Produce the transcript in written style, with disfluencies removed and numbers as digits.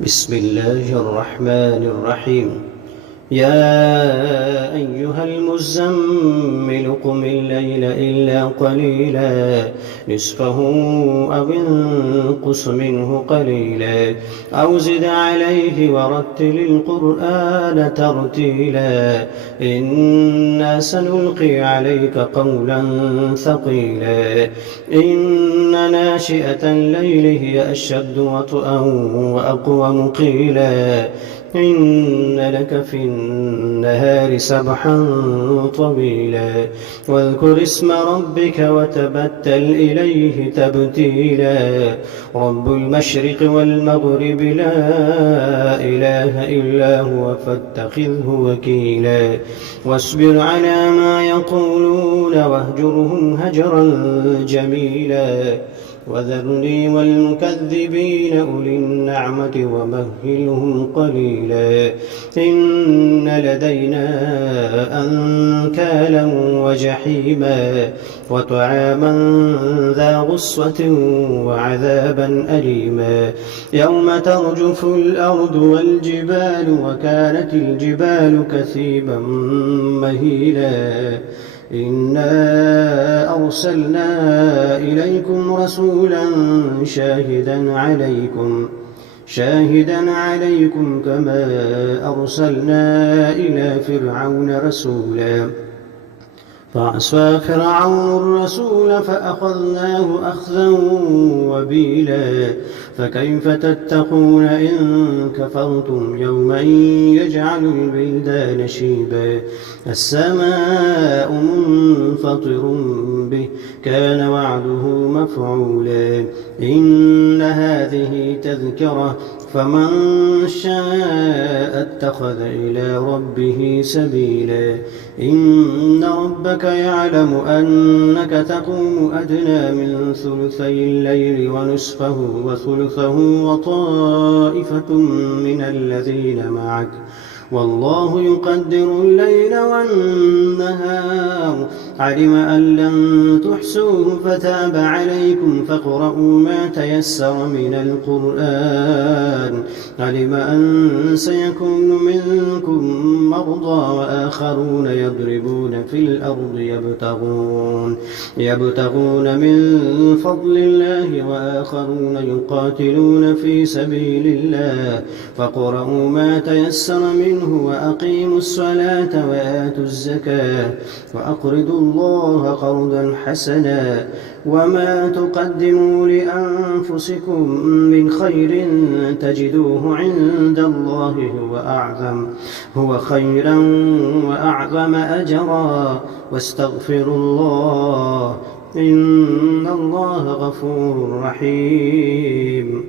بسم الله الرحمن الرحيم. يا أيها المزمل قم الليل إلا قليلا نصفه أو انقص منه قليلا أو زد عليه ورتل القرآن ترتيلا إنا سنلقي عليك قولا ثقيلا إن ناشئة الليل هي أشد وطئا وأقوم قيلا إن لك في النهار سبحا طويلا واذكر اسم ربك وتبتل إليه تبتيلا رب المشرق والمغرب لا إله إلا هو فاتخذه وكيلا واصبر على ما يقولون واهجرهم هجرا جميلا وذرني والمكذبين أولي النعمة ومهلهم قليلا إن لدينا أنكالا وجحيما وطعاما ذا غصة وعذابا أليما يوم ترجف الأرض والجبال وكانت الجبال كثيبا مهيلا إنا أرسلنا إليكم رسولا شاهدا عليكم كما أرسلنا إلى فرعون رسولا فعصى فرعون الرسول فأخذناه أخذا وبيلا فكيف تتقون إن كفرتم يوما يجعل البلدان شيبا السماء منفطر به كان وعده مفعولا إن هذه تذكرة فمن شاء اتخذ إلى ربه سبيلا إن ربك يعلم أنك تقوم أدنى من ثلثي الليل ونصفه وثلثه وطائفة من الذين معك والله يقدر الليل والنهار علم أن لن تحصوه فتاب عليكم فاقرؤوا ما تيسر من القرآن علم أن سيكون منكم مرضى وآخرون يضربون في الأرض يبتغون من فضل الله وآخرون يقاتلون في سبيل الله فاقرؤوا ما تيسر منه وأقيموا الصلاة وآتوا الزكاة وأقرضوا الله قرضا حسنا وما تقدموا لأنفسكم من خير تجدوه عند الله هو خيرا وأعظم أجرا واستغفروا الله إن الله غفور رحيم.